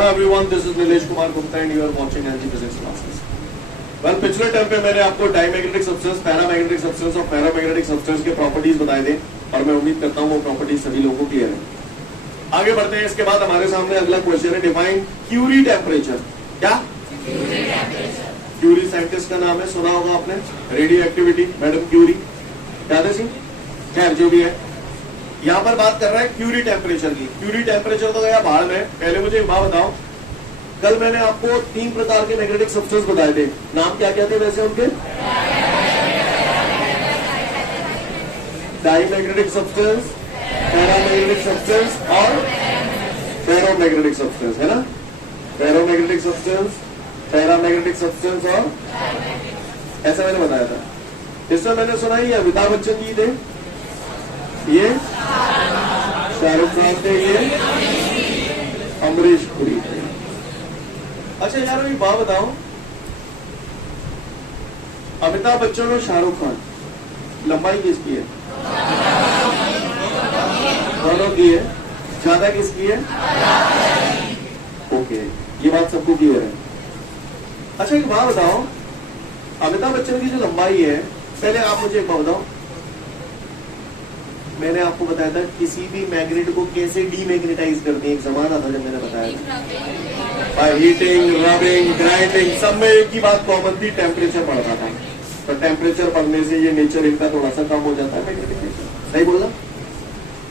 Hello everyone, this is Nilesh Kumar Gupta and you are watching LG Physics classes. Well, पिछले term पे मैंने आपको diamagnetic substance, paramagnetic substance और paramagnetic substance के properties बताए थे और मैं उम्मीद करता हूँ वो प्रॉपर्टीज सभी लोगों को क्लियर है। आगे बढ़ते हैं। इसके बाद हमारे सामने अगला क्वेश्चन है, डिफाइन क्यूरी टेम्परेचर। क्या क्यूरी साइंटिस्ट का नाम है, सुना होगा आपने, रेडियो एक्टिविटी, मैडम क्यूरी, याद है? खैर जो भी है, यहाँ पर बात कर रहा है क्यूरी टेम्परेचर की। क्यूरी टेम्परेचर तो गया बाहर में। पहले मुझे एक बात बताओ, कल मैंने आपको 3 प्रकार के मैग्नेटिक सब्सटेंस बताए थे, नाम क्या क्या थे वैसे उनके? डाईमैग्नेटिक सब्सटेंस, पैरामैग्नेटिक सब्सटेंस और फेरोमैग्नेटिक सब्सटेंस, है ना? फेरोमैग्नेटिक सब्सटेंस, पैरामैग्नेटिक सब्सटेंस और ऐसा मैंने बताया था। इसमें मैंने सुना ये अमिताभ बच्चन जी थे, ये शाहरुख खान थे, ये अमरीश पुरी थे। अच्छा यार एक बात बताओ, अमिताभ बच्चन और शाहरुख खान, लंबाई किसकी है? दोनों की है। ज्यादा किसकी है? ओके, ये बात सबको क्लियर है। अच्छा एक बात बताओ, अमिताभ बच्चन की जो लंबाई है, पहले आप मुझे एक बात बताओ, मैंने आपको बताया था किसी भी मैग्नेट को कैसे डीमैग्नेटाइज करते हैं, एक जमाना था जब मैंने बताया था, बाय हीटिंग, रबिंग, ग्राइंडिंग, सब में एक ही बात कॉमन थी, टेम्परेचर बढ़ता था। तो टेम्परेचर बढ़ने से ये नेचर इनका थोड़ा सा कम हो जाता है मैग्नेटिक। सही बोला?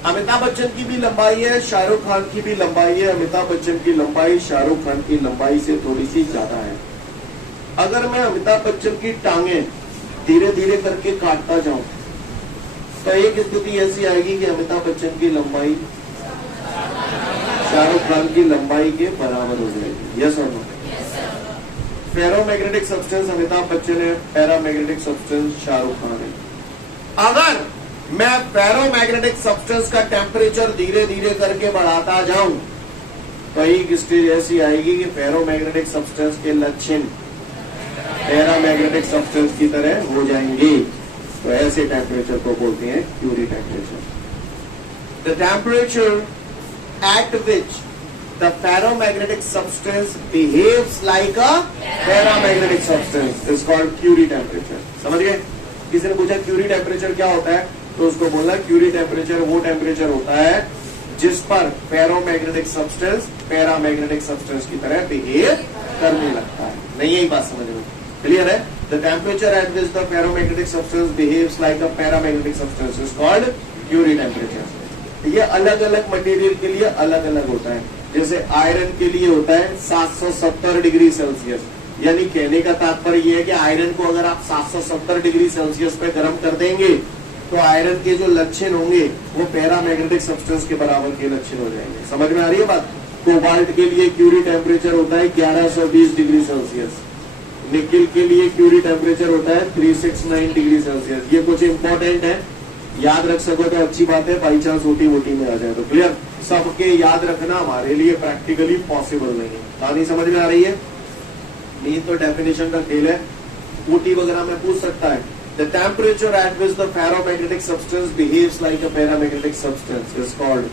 अमिताभ बच्चन की भी लंबाई है, शाहरुख खान की भी लंबाई है। अमिताभ बच्चन की लंबाई शाहरुख खान की लंबाई से थोड़ी सी ज्यादा है। अगर मैं अमिताभ बच्चन की टांगे धीरे धीरे करके काटता जाऊं तो एक स्थिति ऐसी आएगी कि अमिताभ बच्चन की लंबाई शाहरुख खान की लंबाई के बराबर हो जाएगी। Yes or no? Ferromagnetic substance Amitabh Bachchan है, पैरामैग्नेटिक सब्सटेंस शाहरुख खान है। अगर मैं फेरोमैग्नेटिक सब्सटेंस का टेम्परेचर धीरे धीरे करके बढ़ाता जाऊं तो एक स्टेज ऐसी आएगी कि फेरोमैग्नेटिक सब्सटेंस के लक्षण पैरामैग्नेटिक सब्सटेंस की तरह हो जाएंगे। तो ऐसे टेम्परेचर को बोलते हैं Curie temperature. The temperature at which the ferromagnetic substance behaves like a paramagnetic substance is called Curie temperature. समझ गए? किसी ने पूछा क्यूरी टेम्परेचर क्या होता है, तो उसको बोलना क्यूरी टेम्परेचर वो टेम्परेचर होता है जिस पर फेरोमैग्नेटिक सब्सटेंस पैरामैग्नेटिक सब्सटेंस की तरह बिहेव करने लगता है। नहीं, यही बात समझ लो, क्लियर है? The temperature at which the ferromagnetic substance behaves like a paramagnetic substance is called Curie temperature. ये अलग अलग मटेरियल के लिए अलग अलग होता है। जैसे आयरन के लिए होता है 770 डिग्री सेल्सियस। यानी कहने का तात्पर्य ये है कि आयरन को अगर आप 770 डिग्री सेल्सियस पे गर्म कर देंगे तो आयरन के जो लक्षण होंगे वो पैरामैग्नेटिक सब्सटेंस के बराबर के लक्षण हो जाएंगे। समझ में आ रही है बात? कोबाल्ट के लिए क्यूरी टेम्परेचर होता है 1120 डिग्री सेल्सियस। निकिल के लिए क्यूरी टेम्परेचर होता है 369 डिग्री सेल्सियस। ये कुछ इंपॉर्टेंट है, याद रख सको तो अच्छी बात है, बाई चांस ओटी वोटी में आ जाए तो। क्लियर? सबके याद रखना हमारे लिए प्रैक्टिकली पॉसिबल नहीं है। कहानी समझ में आ रही है? नहीं तो डेफिनेशन का खेल है, ओटी वगैरह में पूछ सकता है। The temperature at which the ferromagnetic substance behaves like a paramagnetic substance is called,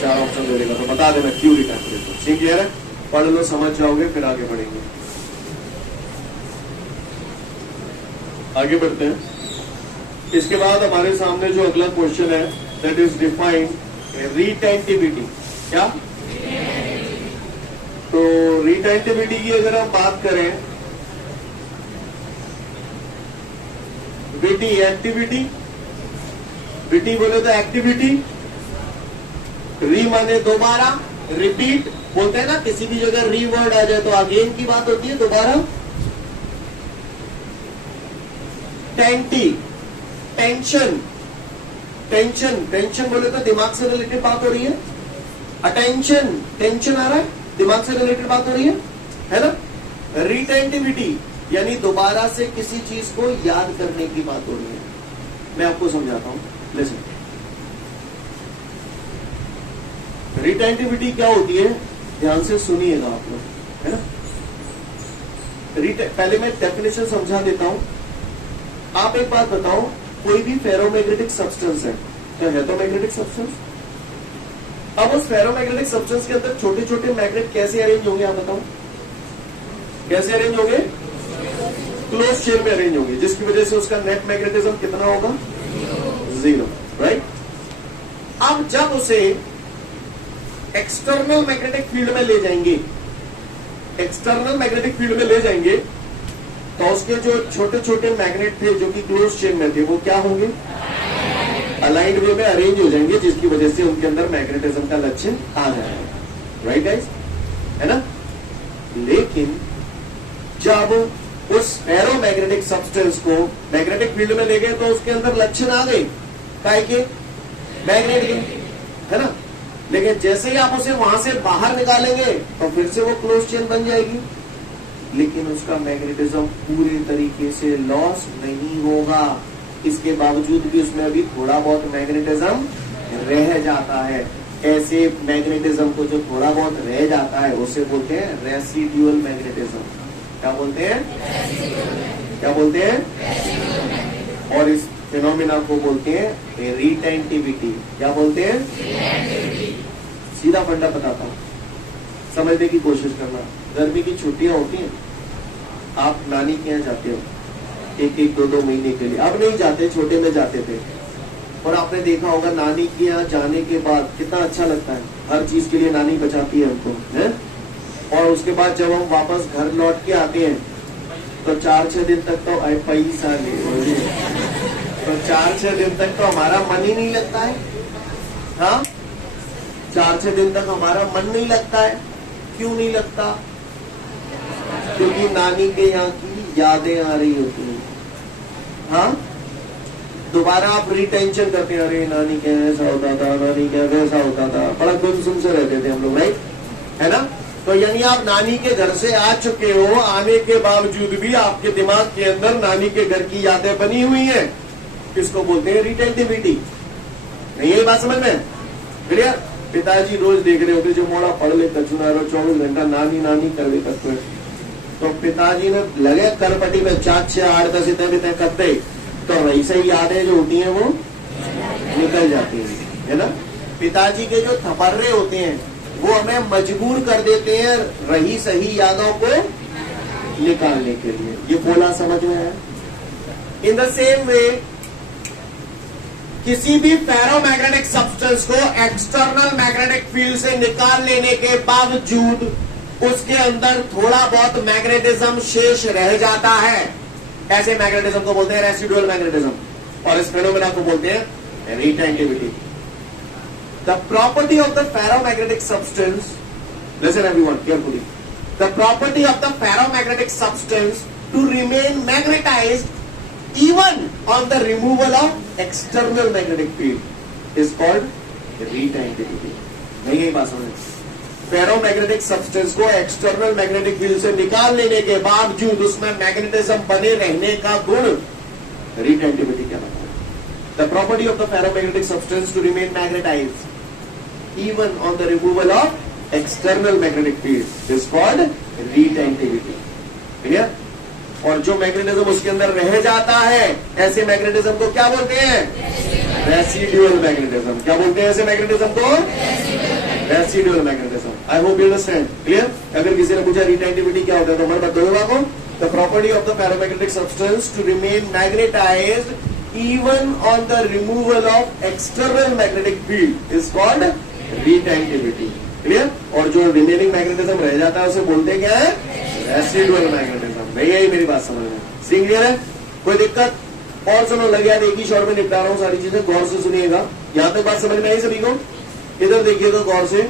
4 option दे देगा तो बता देना क्यूरी टेम्परेचर। ठीक क्लियर है? पढ़ लो, समझ जाओगे, फिर आगे बढ़ेंगे। आगे बढ़ते हैं। इसके बाद हमारे सामने जो अगला क्वेश्चन है, दैट इज डिफाइन रिटेंटिविटी। क्या? तो रिटेंटिविटी की अगर हम बात करें, बीटी एक्टिविटी, बीटी बोले तो एक्टिविटी, री माने दोबारा, रिपीट बोलते हैं ना, किसी भी जगह री वर्ड आ जाए तो अगेन की बात होती है, दोबारा। टेंटी, टेंशन, टेंशन, टेंशन बोले तो दिमाग से रिलेटेड बात हो रही है। अटेंशन, टेंशन आ रहा है, दिमाग से रिलेटेड बात हो रही है ना? रिटेंटिविटी यानी दोबारा से किसी चीज को याद करने की बात हो रही है। मैं आपको समझाता हूं, लिसन। रिटेंटिविटी क्या होती है, ध्यान से सुनिएगा आप लोग, है ना? पहले मैं डेफिनेशन समझा देता हूं। आप एक बात बताओ, कोई भी फेरोमैग्नेटिक सब्सटेंस है, क्या है तो मैग्नेटिक सब्सटेंस? अब उस फेरोमैग्नेटिक सब्सटेंस के अंदर छोटे छोटे मैग्नेट कैसे अरेंज होंगे, आप बताओ कैसे अरेंज होंगे? क्लोज चेन में अरेंज होंगे, जिसकी वजह से उसका नेट मैग्नेटिज्म कितना होगा? 0, राइट। अब जब उसे एक्सटर्नल मैग्नेटिक फील्ड में ले जाएंगे, एक्सटर्नल मैग्नेटिक फील्ड में ले जाएंगे, तो उसके जो छोटे छोटे मैग्नेट थे जो कि क्लोज चेन में थे, वो क्या होंगे? अलाइंड वे में अरेंज हो जाएंगे, जिसकी वजह से उनके अंदर मैग्नेटिज्म का लक्षण आ जाएगा, राइट गाइस, है ना। लेकिन जब उस फेरोमैग्नेटिक सब्सटेंस को मैग्नेटिक फील्ड में ले गए तो उसके अंदर लक्षण आ गए काहे के? मैग्नेट के, है ना। लेकिन जैसे ही आप उसे वहां से बाहर निकालेंगे तो फिर से वो क्लोज चेन बन जाएगी, लेकिन उसका मैग्नेटिज्म पूरे तरीके से लॉस नहीं होगा। इसके बावजूद भी उसमें अभी थोड़ा बहुत मैग्नेटिज्म रह जाता है। ऐसे मैग्नेटिज्म को जो थोड़ा बहुत रह जाता है उसे बोलते हैं रेसिडुअल मैग्नेटिज्म। क्या बोलते हैं? क्या बोलते हैं? और इस फिनोमिना को बोलते हैं रिटेंटिविटी। क्या बोलते हैं? सीधा फंडा बताता हूं, समझने की कोशिश करना। गर्मी की छुट्टियां होती हैं, आप नानी के यहाँ जाते हो 1-1, 2-2 महीने के लिए। अब नहीं जाते, छोटे में जाते थे। और आपने देखा होगा नानी के यहाँ जाने के बाद कितना अच्छा लगता है, हर चीज के लिए नानी बचाती है हमको, है? और उसके बाद जब हम वापस घर लौट के आते हैं तो 4-6 दिन तक तो पैसा ले, तो 4-6 दिन तक तो हमारा मन ही नहीं लगता है। हाँ, 4-6 दिन तक हमारा मन नहीं लगता है। क्यों नहीं लगता? क्योंकि नानी के यहाँ की यादें आ रही होती हैं। हाँ, दोबारा आप रिटेंशन करते हैं, अरे नानी क्या ऐसा होता था, नानी क्या वैसा होता था, बड़ा गुमसुम से रहते थे हम लोग, राइट, है ना। तो यानी आप नानी के घर से आ चुके हो, आने के बावजूद भी आपके दिमाग के अंदर नानी के घर की यादें बनी हुई हैं। किसको बोलते हैं? रिटेंटिविटी। नहीं, यही बात समझ में क्लियर? पिताजी रोज देख रहे होते जो मोड़ा पढ़ ले कचुना 24 घंटा नानी नानी कर ले करते, तो पिताजी ने लगे करपटी में 4-6-8-10 इतने करते, तो वैसे ही यादें जो होती हैं वो निकल जाती हैं, है ना। पिताजी के जो थपर्रे होते हैं वो हमें मजबूर कर देते हैं रही सही यादों को निकालने के लिए। ये बोला समझ में है? इन द सेम वे किसी भी फेरोमैग्नेटिक सब्सटेंस को एक्सटर्नल मैग्नेटिक फील्ड से निकाल लेने के बावजूद उसके अंदर थोड़ा बहुत मैग्नेटिज्म शेष रह जाता है। ऐसे मैग्नेटिज्म को बोलते हैं रेसिडुअल मैग्नेटिज्म, और इस फेनोमेना को बोलते हैं retentivity. The property of the ferromagnetic substance, listen everyone carefully, the property of the ferromagnetic substance to remain magnetised even on the removal of external magnetic field is called retentivity. नहीं, यही बात समझ। Ferromagnetic substance को external magnetic field से निकाल लेने के बावजूद उसमें मैग्नेटिज्म बने रहने का गुण रिटेंटिविटी कहलाता है। The property of the ferromagnetic substance to remain magnetised even on the removal of external magnetic field is called retentivity. Clear? और जो मैग्नेटिज्म उसके अंदर रह जाता है, ऐसे मैग्नेटिज्म को क्या बोलते हैं? Residual magnetism. क्या बोलते हैं ऐसे मैग्नेटिज्म को? Residual magnetism. I hope you understand. Clear? अगर किसी ने पूछा रिटेंटिविटी क्या होता है तो मैं बता दूंगा आपको, the property of the ferromagnetic substance to remain magnetised even on the removal of external magnetic field is called retentivity. Clear? और जो रिमेनिंग मैग्नेटिज्म रह जाता है उसे बोलते क्या है? Residual magnetism. नहीं, यही मेरी बात समझ में सीख क्लियर है? कोई दिक्कत? और सुनो, लग यार एक ही शॉट में निपटा रहा हूं सारी चीजें, गौर से सुनिएगा। यहां तक बात समझ में आई सभी को? इधर देखिएगा गौर से।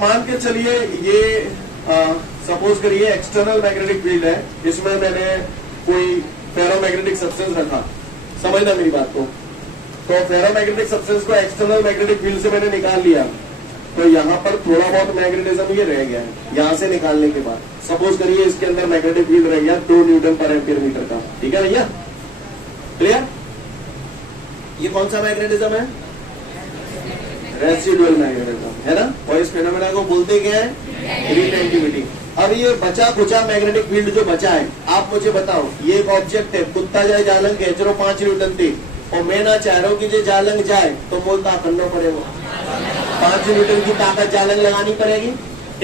मान के चलिए ये सपोज करिए एक्सटर्नल मैग्नेटिक फील्ड है, इसमें मैंने कोई फेरोमैग्नेटिक सब्सटेंस रखा। समझना मेरी बात को। तो फेरोमैग्नेटिक सब्सटेंस को एक्सटर्नल मैग्नेटिक फील्ड से मैंने निकाल लिया, तो यहाँ पर थोड़ा बहुत मैग्नेटिज्म ये रह गया है। यहाँ से निकालने के बाद सपोज करिए इसके अंदर मैग्नेटिक फील्ड रह गया 2 न्यूटन पर एम्पियर मीटर का। ठीक है भैया? क्लियर? ये कौन सा मैग्नेटिज्म है? रेसिडुअल मैग्नेटिज्म, है ना। और इस फेनोमेना को बोलते क्या है? रिटेंटिविटी। अब ये बचा खुचा मैग्नेटिक फील्ड जो बचा है, आप मुझे बताओ, ये एक ऑब्जेक्ट है, कुत्ता जाए जालंग खेच रो 5 न्यूटन थी, और मैं ना चाह रहा हूँ कि जो जालंग जाए तो मोलता करना पड़ेगा। 5 न्यूटन की ताकत जालन लगानी पड़ेगी।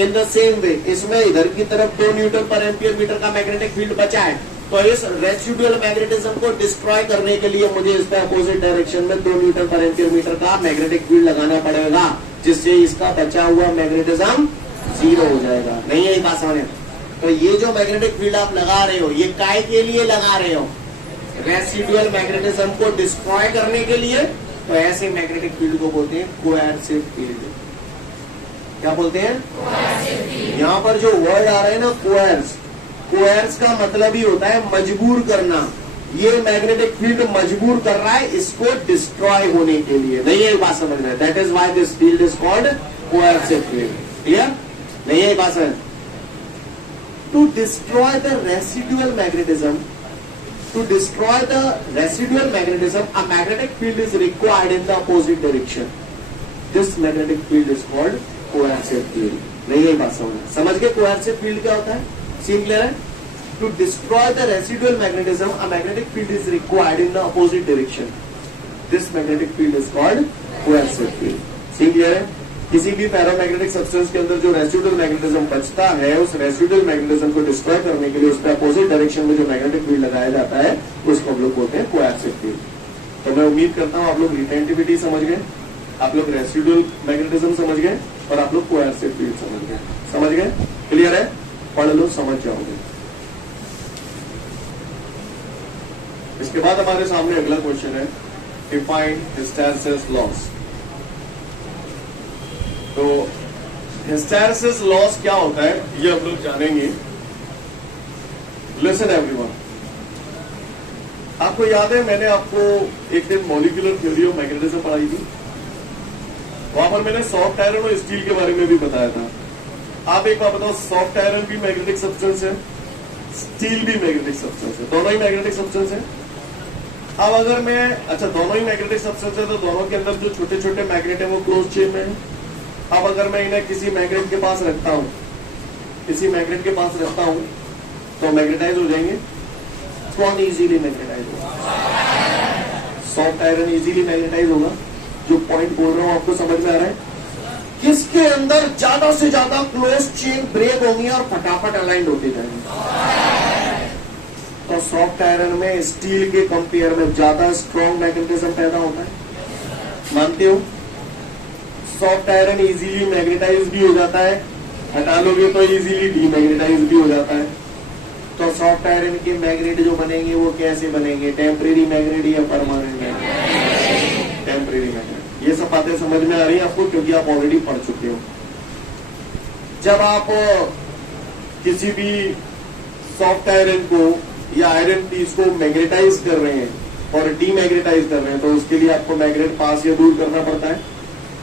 इन द सेम वे इसमें इधर की तरफ 2 न्यूटन पर एम्पियर मीटर का मैग्नेटिक फील्ड बचा है, तो इस रेसिडुअल मैग्नेटिज्म को डिस्ट्रॉय करने के लिए मुझे इसके अपोजिट डायरेक्शन में 2 न्यूटन पर एम्पियर मीटर का मैग्नेटिक फील्ड लगाना पड़ेगा, जिससे इसका बचा हुआ मैग्नेटिज्म 0 हो जाएगा। नहीं है बात समझ? तो ये जो मैग्नेटिक फील्ड आप लगा रहे हो, ये काय के लिए लगा रहे हो? रेसिडुअल मैग्नेटिज्म को डिस्ट्रॉय करने के लिए। तो ऐसे मैग्नेटिक फील्ड को बोलते हैं कोएर्सिव फील्ड। क्या बोलते हैं? यहाँ पर जो वर्ड आ रहा है ना कोएर्स, कोएर्स का मतलब ही होता है मजबूर करना। ये मैग्नेटिक फील्ड मजबूर कर रहा है इसको डिस्ट्रॉय होने के लिए। नहीं है बात समझ में? That is why this field is called coercive field. Clear? नहीं है बात समझ? To destroy the residual magnetism, to destroy the residual magnetism, a magnetic field is required in the opposite direction. This magnetic field is called coercive field. नहीं है बात समझ गए? coercive field क्या होता है? सीन क्लियर है? To destroy the residual magnetism, a magnetic field is required in the opposite direction. This magnetic field is called coercive field. Scene clear है? किसी भी फेरोमैग्नेटिक सब्सटेंस के अंदर जो रेसिडुअल मैग्नेटिज्म बचता है, उस रेसिडुअल मैग्नेटिज्म को डिस्ट्रॉय करने के लिए उस पर अपोजिट डायरेक्शन में जो मैग्नेटिक फील्ड लगाया जाता है उसको हम लोग बोलते हैं कोएर्सिव फील्ड। तो मैं उम्मीद करता हूं आप लोग रिटेंटिविटी समझ गए, आप लोग रेसिडुअल मैग्नेटिज्म समझ गए और आप लोग कोएर्सिव फील्ड समझ गए। समझ गए? क्लियर है? पढ़ लो, समझ जाओगे। इसके बाद हमारे सामने अगला क्वेश्चन है, डिफाइन हिस्टैरिसीस लॉस। तो हिस्टैरिसीस लॉस क्या होता है ये हम लोग जानेंगे। लिसन एवरीवन, आपको याद है मैंने आपको एक दिन मॉलिक्यूलर थ्योरी ऑफ मैग्नेटिज्म पढ़ाई थी, वहां पर मैंने सॉफ्ट आयरन और स्टील के बारे में भी बताया था। आप एक बात बताओ, सॉफ्ट आयरन भी मैग्नेटिक सब्सटेंस है, स्टील भी मैग्नेटिक सब्सटेंस है, दोनों ही मैग्नेटिक सब्सटेंस है। अब अगर मैं दोनों ही मैग्नेटिक सब्सटेंस है तो दोनों के अंदर जो छोटे छोटे मैग्नेट है वो क्लोज चेन में है। अब अगर मैं इन्हें किसी मैग्नेट के पास रखता हूं, तो मैग्नेटाइज हो जाएंगे। कौन इजीली मैग्नेटाइज होगा? सॉफ्ट आयरन इजीली मैग्नेटाइज होगा। जो पॉइंट बोल रहा हूं आपको समझ में आ रहा है? किसके अंदर ज्यादा से ज्यादा क्लोज चेन ब्रेक होंगी और फटाफट अलाइंड होते जाएंगे? तो सॉफ्ट आयरन में स्टील के कंपेयर में ज्यादा स्ट्रॉन्ग मैग्नेटिज्म पैदा होता है। मानते हो? सॉफ्ट आयरन इजीली मैग्नेटाइज भी हो जाता है, हटा लोगे तो इजीली डीमैग्नेटाइज भी हो जाता है। तो सॉफ्ट आयरन के मैग्नेट जो बनेंगे वो कैसे बनेंगे? टेम्परेरी मैग्नेट या परमानेंट मैग्नेट? Temporary magnet. ये सब बातें समझ में आ रही है आपको क्योंकि आप ऑलरेडी पढ़ चुके हो। जब आप किसी भी सॉफ्ट आयरन को या आयरन पीस को मैग्नेटाइज कर रहे हैं और डीमैग्नेटाइज कर रहे हैं तो उसके लिए आपको मैग्नेट पास या दूर करना पड़ता है।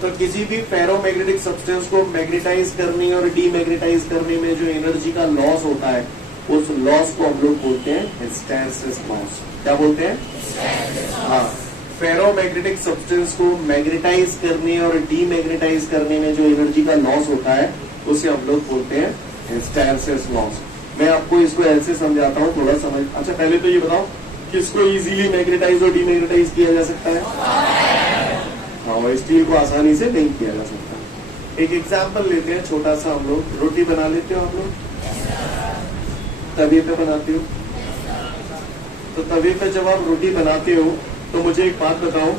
तो किसी भी फेरोमैग्नेटिक सब्सटेंस को मैग्नेटाइज करने और डीमैग्नेटाइज करने में जो एनर्जी का लॉस होता है उस लॉस को हम लोग बोलते हैं हिस्टैरिसीस लॉस। क्या बोलते हैं? हाँ, फेरोमैग्नेटिक सब्सटेंस को मैग्नेटाइज करने और डीमैग्नेटाइज करने में जो एनर्जी का लॉस होता है उसे हम लोग बोलते हैं हिस्टैरिसीस लॉस। मैं आपको इसको ऐसे समझाता हूँ, थोड़ा समझ। अच्छा, पहले तो ये बताओ किसको इजीली मैग्नेटाइज और डीमैग्नेटाइज किया जा सकता है? हाँ, स्टील को आसानी से नहीं किया जा सकता। एक एग्जाम्पल लेते हैं छोटा सा। हम लोग रोटी बना लेते हो, आप लोग तवे पे बनाते हो। तो तवे पे जब आप रोटी बनाते हो तो मुझे एक बात बताओ,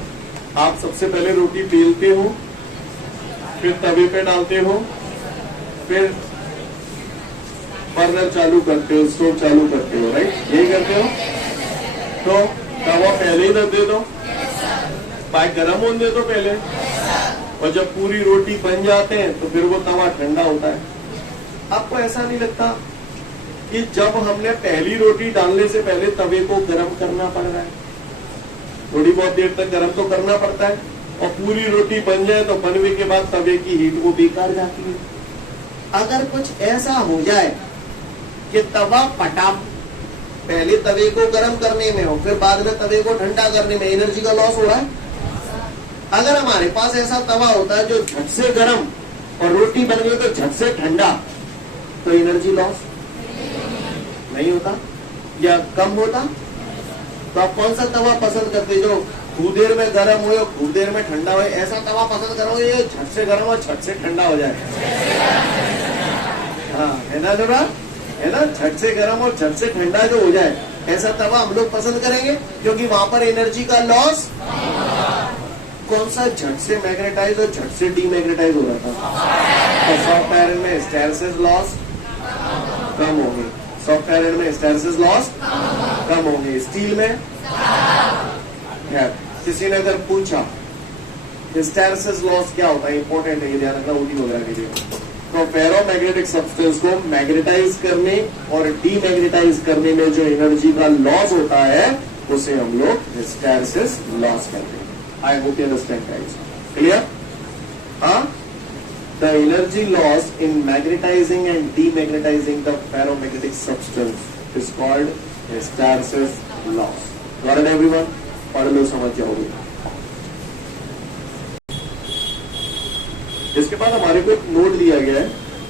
आप सबसे पहले रोटी बेलते हो, फिर तवे पे डालते हो, फिर बर्नर चालू करते हो, स्टोव चालू करते हो, राइट? यही करते हो। तो तवा पहले ही रख दे दो, पाए गर्म होने दे दो पहले, और जब पूरी रोटी बन जाते हैं तो फिर वो तवा ठंडा होता है। आपको ऐसा नहीं लगता कि जब हमने पहली रोटी डालने से पहले तवे को गर्म करना पड़ रहा है? थोड़ी बहुत देर तक गर्म तो करना पड़ता है, और पूरी रोटी बन जाए तो बनने के बाद तवे की हीट वो बेकार जाती है। अगर कुछ ऐसा हो जाए कि तवा पहले तवे को गर्म करने में हो, फिर बाद में तवे को ठंडा करने में एनर्जी का लॉस हो रहा है। अगर हमारे पास ऐसा तवा होता है जो झट से गर्म और रोटी बन गई तो झट से ठंडा, तो एनर्जी लॉस नहीं होता या कम होता? तो आप कौन सा तवा पसंद करते? जो खूब देर में गर्म हो या खूब देर में ठंडा हो, ऐसा तवा पसंद करो ये झट से गर्म और झट से ठंडा हो जाए। हाँ है ना जरा, है ना, झट से गर्म और झट से ठंडा जो हो जाए ऐसा तवा हम लोग पसंद करेंगे, क्योंकि वहां पर एनर्जी का लॉस। कौन सा झट से मैग्नेटाइज और झट से डीमैग्नेटाइज हो रहा था? तो सॉफ्ट आयरन में हिस्टैरिसीस लॉस कम होंगे, सॉफ्ट आयरन में हिस्टैरिसीस लॉस कम होंगे। स्टील में है। किसी ने अगर पूछा हिस्टैरिसीस लॉस क्या होता है, इंपॉर्टेंट है ये ध्यान रखना ऊटी वगैरह के लिए, तो फेरोमैग्नेटिक सब्सटेंस को मैग्नेटाइज करने और डीमैग्नेटाइज करने में जो एनर्जी का लॉस होता है उसे हम लोग हिस्टैरिसीस लॉस कहते हैं। I hope you understand guys, clear? हाँ, the energy loss in magnetising and demagnetising the ferromagnetic substance is called hysteresis loss. Got it everyone? पढ़ लो, समझ जाओगे। इसके बाद हमारे को एक नोट दिया गया है,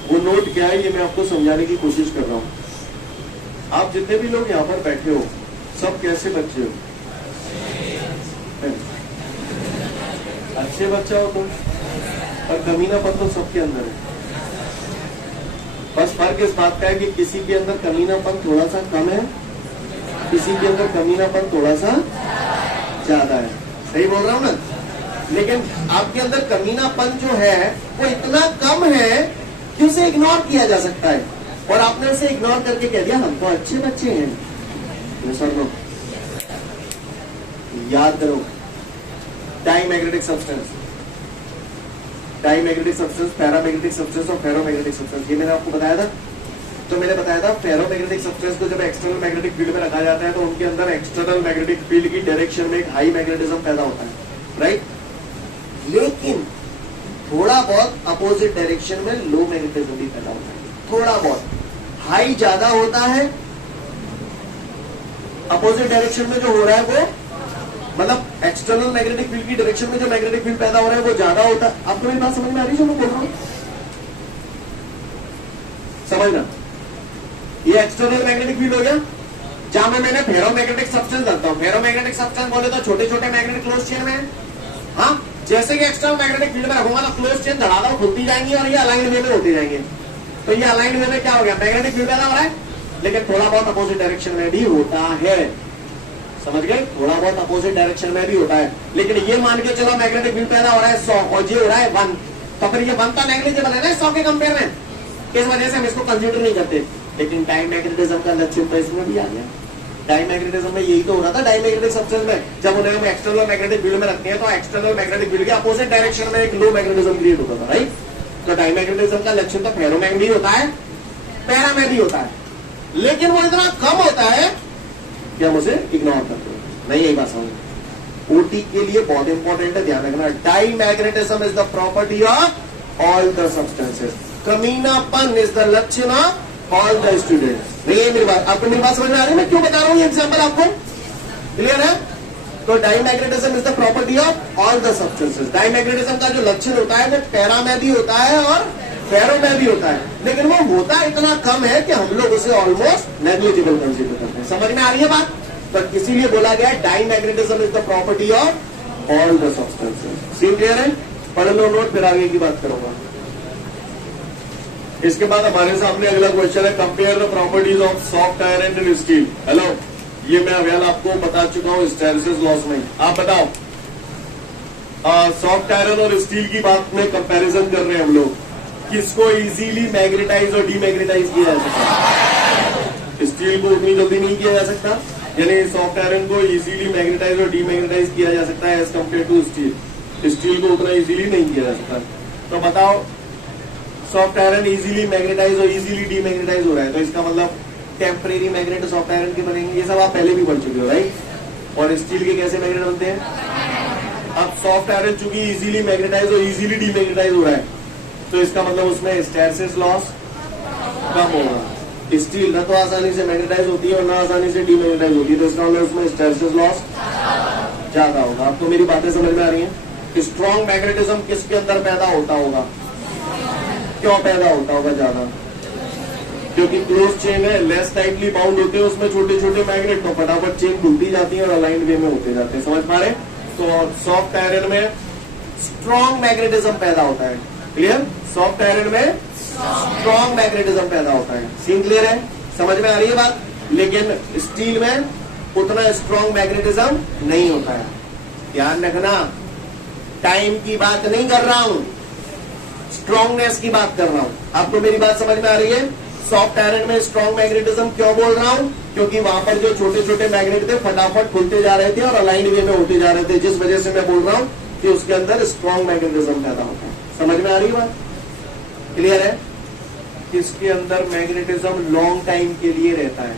वो नोट क्या है ये मैं आपको समझाने की कोशिश कर रहा हूं। आप जितने भी लोग यहाँ पर बैठे हो सब कैसे बच्चे हो? अच्छे बच्चा हो तुम, और कमीनापन तो सबके अंदर है। बस फर्क इस बात का है कि किसी के अंदर कमीनापन थोड़ा सा कम है, किसी के अंदर कमीनापन थोड़ा सा ज्यादा है। सही बोल रहा हूं ना? लेकिन आपके अंदर कमीनापन जो है वो इतना कम है कि उसे इग्नोर किया जा सकता है, और आपने उसे इग्नोर करके कह दिया हम तो अच्छे बच्चे हैं। सर लो, याद करो, diamagnetic substance, diamagnetic substance, paramagnetic substance और फेरोमैग्नेटिक सब्सटेंस, ये मैंने आपको बताया था। तो मैंने बताया था फेरोमैग्नेटिक सब्सटेंस को जब एक्सटर्नल मैग्नेटिक फील्ड में रखा जाता है तो उनके अंदर एक्सटर्नल मैग्नेटिक फील्ड की डायरेक्शन में एक हाई मैग्नेटिज्म पैदा होता है, राइट? लेकिन थोड़ा बहुत अपोजिट डायरेक्शन में लो मैग्नेटिज्म भी पैदा होता है। थोड़ा बहुत, हाई ज्यादा होता है, अपोजिट डायरेक्शन में जो हो रहा है वो, मतलब एक्सटर्नल मैग्नेटिक फील्ड की डायरेक्शन में जो मैग्नेटिक फील्ड पैदा हो रहा है वो ज्यादा होता है। आपको मेरी बात समझ में आ रही है जो मैं बोल रहा हूं? समझना, ये एक्सटर्नल मैग्नेटिक फील्ड हो गया जहां में मैंने फेरोमैग्नेटिक सब्सटेंस रखता हूं। फेरोमैग्नेटिक सब्सटेंस बोले तो छोटे छोटे मैग्नेटिक क्लोज चेन में, हाँ, जैसे कि एक्सटर्नल मैग्नेटिक फील्ड में रखूंगा तो क्लोज चेन धड़ाधड़ खुलती जाएंगी और ये अलाइंड वे में होती जाएंगे। तो ये अलाइंड वे में क्या हो गया, मैग्नेटिक फील्ड पैदा हो रहा है, लेकिन थोड़ा बहुत अपोजिट डायरेक्शन में भी होता है। समझ गए? थोड़ा बहुत अपोजिट डायरेक्शन में भी होता है, लेकिन ये मान के चलो मैग्नेटिक फील्ड पैदा हो रहा है 100 और ये हो रहा है 1, तो फिर ये 1 तो नेग्लिजिबल है ना 100 के कंपेयर में, इस वजह से हम इसको कंसीडर नहीं करते। लेकिन डाईमैग्नेटिज्म का लक्षण तो इसमें भी आ गया। डाईमैग्नेटिज्म में यही तो हो रहा था डाईमैग्नेटिक सब्सटेंस में, जब उन्हें हम एक्सटर्नल मैग्नेटिक फील्ड में रखते हैं तो एक्सटर्नल मैग्नेटिक फील्ड के अपोजिट डायरेक्शन में एक लो मैग्नेटिज्म क्रिएट होता था, राइट? तो डाईमैग्नेटिज्म का लक्षण तो फेरो में भी होता है, पैरा में भी होता है, लेकिन वो इतना कम होता है कि हम उसे इग्नोर करते हैं। नहीं, यही बात समझ। ओटी के लिए बहुत इंपॉर्टेंट है, ध्यान रखना। Diamagnetism is the property of all the substances, कमीनापन इज द लक्षण ऑफ ऑल द स्टूडेंट्स। नहीं है मेरी बात? आपको मेरी बात समझ में आ रही है? मैं क्यों बता रहा हूं ये एग्जाम्पल आपको? क्लियर है? तो diamagnetism is the property of all the substances. Diamagnetism का जो लक्षण होता है वो पैरा में भी होता है और फेरो में भी होता है, लेकिन वो होता इतना कम है कि हम लोग उसे ऑलमोस्ट नेग्लिजिबल कंसीडर करते हैं। समझ में आ रही है बात? तो इसीलिए बोला गया diamagnetism is the property of all the substances. Scene clear है? पढ़ लो नोट, फिर आगे की बात करूंगा। इसके बाद हमारे सामने अगला क्वेश्चन है, compare the properties of soft iron and steel. Hello, ये मैं अवेल आपको बता चुका हूं हिस्टैरिसीस लॉस में। आप बताओ, सॉफ्ट आयरन और स्टील की बात में कंपैरिजन कर रहे हैं हम लोग, किसको इजीली मैग्नेटाइज और डीमैग्नेटाइज किया जा सकता है? स्टील को उतनी जल्दी नहीं किया जा सकता, यानी सॉफ्ट आयरन को इजीली मैग्नेटाइज और डीमैग्नेटाइज किया जा सकता है as compare to steel. Steel को उतना इजीली नहीं किया जा सकता। तो बताओ, सॉफ्ट आयरन इजीली मैग्नेटाइज और इजीली डीमैग्नेटाइज हो रहा है, तो इसका मतलब टेम्परेरी मैग्नेट सॉफ्ट आयरन के बनेंगे। ये सब आप पहले भी पढ़ चुके हो, राइट? और स्टील के कैसे मैग्नेट बनते हैं? अब सॉफ्ट आयरन चूंकि इजीली मैग्नेटाइज और इजीली डीमैग्नेटाइज हो रहा है, तो इसका मतलब उसमें हिस्टैरिसीस लॉस कम होगा। स्टील न तो आसानी से मैग्नेटाइज होती है और न आसानी से डीमैग्नेटाइज होती है, तो इसका मतलब उसमें हिस्टैरिसीस लॉस ज्यादा होगा। आपको मेरी बातें समझ में आ रही है? स्ट्रॉन्ग मैग्नेटिज्म किसके अंदर पैदा होता होगा? क्यों पैदा होता होगा ज्यादा? क्योंकि क्लोज चेन है, लेस टाइटली बाउंड होते हैं उसमें छोटे छोटे मैग्नेट, तो फटाफट चेन खुलती जाती है और अलाइंड वे में होते जाते हैं। समझ पा रहे? तो सॉफ्ट आयरन में स्ट्रॉन्ग मैग्नेटिज्म पैदा होता है। क्लियर? सॉफ्ट आयरन में स्ट्रॉन्ग मैग्नेटिज्म पैदा होता है। सीन क्लियर है? समझ में आ रही है बात? लेकिन स्टील में उतना स्ट्रॉन्ग मैग्नेटिज्म नहीं होता है। ध्यान रखना, टाइम की बात नहीं कर रहा हूं, स्ट्रॉन्गनेस की बात कर रहा हूं। आपको मेरी बात समझ में आ रही है? सॉफ्ट आयरन में स्ट्रॉन्ग मैग्नेटिज्म क्यों बोल रहा हूं? क्योंकि वहां पर जो छोटे छोटे मैग्नेट थे फटाफट खुलते जा रहे थे और अलाइन वे में होते जा रहे थे, जिस वजह से मैं बोल रहा हूं कि उसके अंदर स्ट्रॉन्ग मैग्नेटिज्म पैदा होता है। समझ में आ रही है बात? क्लियर है? इसके अंदर मैग्नेटिज्म लॉन्ग टाइम के लिए रहता है।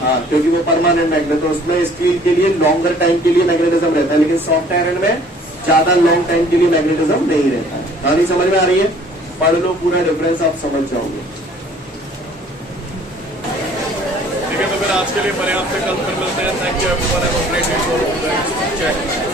हाँ, क्योंकि वो परमानेंट मैग्नेट है, उसमें स्टील के लिए लॉन्गर टाइम के लिए मैग्नेटिज्म रहता है, लेकिन सॉफ्ट आयरन में ज्यादा लॉन्ग टाइम के लिए मैग्नेटिज्म नहीं रहता है। कहानी समझ में आ रही है? पढ़ लो, पूरा डिफरेंस आप समझ जाओगे। ठीक है, तो फिर आज के लिए पर्याप्त है, कल फिर मिलते हैं। Thank you everyone, have a great day.